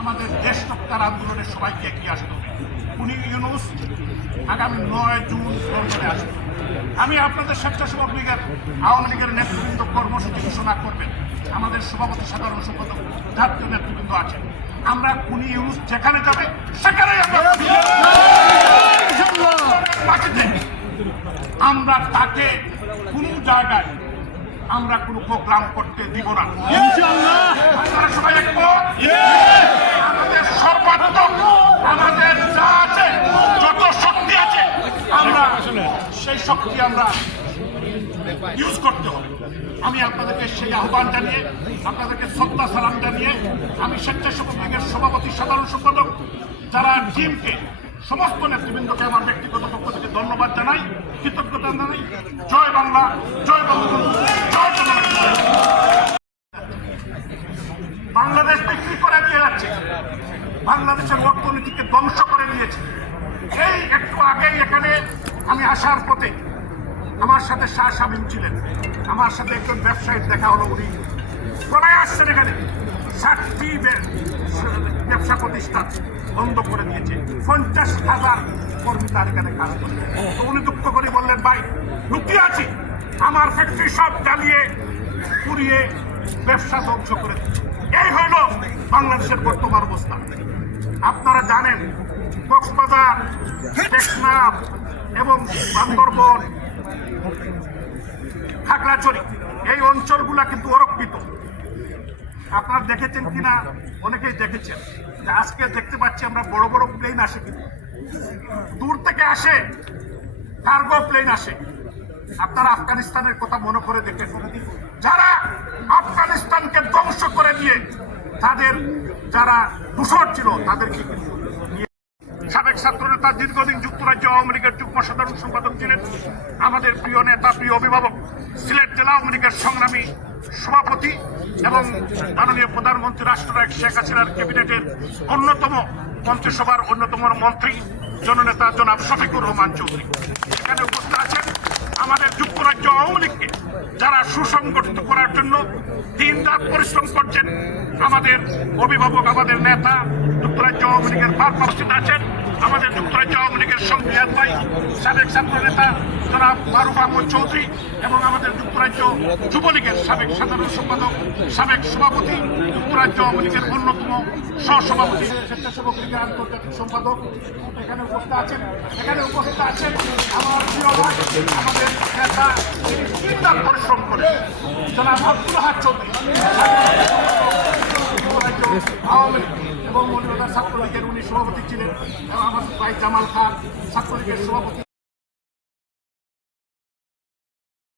আমাদের দেশ রক্ষার আন্দোলনের সবাইকে এগিয়ে আসতে হবে। খুনি ইউনূস আগামী 9 জুন লন্ডনে আসবে। আমি আপনাদের স্বেচ্ছাসেবক লীগের আওয়ামী লীগের নেতৃবৃন্দ কর্মসূচি ঘোষণা করবেন। আমাদের সভাপতি সাধারণ সম্পাদক জাতীয় নেতৃবৃন্দ আছে। আমরা খুনি ইউনূস যেখানে যাবে সেখানেই আমরা তাকে কোনো জায়গায় আমরা কোনো প্রোগ্রাম করতে দিব না। আপনারা সবাই একমত? আমাদের সর্বাত্মক আমাদের যা আছে, যত শক্তি আছে, আমরা সেই শক্তি আমরা ইউজ করতে হবে। আমি আপনাদেরকে সেই আহ্বান জানিয়ে, আপনাদেরকে শ্রদ্ধা সালাম জানিয়ে, আমি স্বেচ্ছাসেবক লীগের সভাপতি সাধারণ সম্পাদক যারা টিমকে সমস্ত নেতৃবৃন্দকে আমার ব্যক্তিগত পক্ষ থেকে ধন্যবাদ জানাই, কৃতজ্ঞতা জানাই। জয় বাংলা, জয় বঙ্গবন্ধু, জয় জননেত্রী। বাংলাদেশ বিক্রি করে দিয়ে যাচ্ছে, বাংলাদেশের অর্থনীতিকে ধ্বংস করে দিয়েছে। এই একটু আগেই এখানে আমি আসার পথে আমার সাথে শাহ শামীম ছিলেন, আমার সাথে একজন ব্যবসায়ীর দেখা হলো। উনি কোথায় আসছেন? এখানে 60টি ব্যবসা প্রতিষ্ঠান বন্ধ করে দিয়েছে, 50,000 কর্মী তার এখানে কাজ করে। তো উনি দুঃখ করে বললেন, ভাই লুকিয়ে আছি, আমার ফ্যাক্টরি সব জ্বালিয়ে পুড়িয়ে ব্যবসা ধ্বংস করে দিচ্ছে। এই হইল বাংলাদেশের বর্তমান অবস্থা। আপনারা জানেন কক্সবাজার, টেকনাফ এবং বান্দরবন, খাগড়াছড়ি এই অঞ্চলগুলা কিন্তু অরক্ষিত। আপনারা দেখেছেন কিনা, অনেকেই দেখেছেন যে আজকে দেখতে পাচ্ছি আমরা বড় বড় প্লেন আসে, কিন্তু দূর থেকে আসে, কার্গো প্লেন আসে। আপনারা আফগানিস্তানের কথা মনে করে দেখেন, যারা আফগানিস্তানকে ধ্বংস করে দিয়ে তাদের যারা দূষণ ছিল তাদেরকে সাবেক ছাত্র নেতা, দীর্ঘদিন যুক্তরাজ্য আওয়ামী লীগের যুগ্ম সাধারণ সম্পাদক ছিলেন, আমাদের প্রিয় নেতা, প্রিয় অভিভাবক, সিলেট জেলা আওয়ামী লীগের সংগ্রামী সভাপতি এবং মাননীয় প্রধানমন্ত্রী রাষ্ট্রনায়ক শেখ হাসিনার ক্যাবিনেটের অন্যতম মন্ত্রিসভার অন্যতম মন্ত্রী জননেতা জনাব শফিকুর রহমান চৌধুরী এখানে উপস্থিত আছেন। আমাদের যুক্তরাজ্য আওয়ামী লীগকে যারা সুসংগঠিত করার জন্য দিনরাত পরিশ্রম করছেন, আমাদের অভিভাবক, আমাদের নেতা, যুক্তরাজ্য আওয়ামী লীগের উপস্থিত আছেন। আমাদের যুক্তরাজ্য আওয়ামী লীগের সঙ্গী ভাই, সাবেক ছাত্র নেতা জনাব মারুফ আহমদ চৌধুরী এবং আমাদের যুক্তরাজ্য যুবলীগের সাবেক সাধারণ সম্পাদক, সাবেক সভাপতি, যুক্তরাজ্য আওয়ামী লীগের অন্যতম সহসভাপতি, স্বেচ্ছাসেবক লীগের আন্তর্জাতিক সম্পাদক এখানে উপস্থিত আছেন। এখানে উপস্থিত আছেন আমার প্রিয় ভাই, আমাদের নেতা, তিনি দিনরাত পরিশ্রম করে জনাব আব্দুল হাদ চৌধুরী, আওয়ামী লীগ এবং মৌলবাদ ছাত্রলীগের উনি সভাপতি ছিলেন, এবং আমার ভাই জামাল খান ছাত্রলীগের সভাপতি।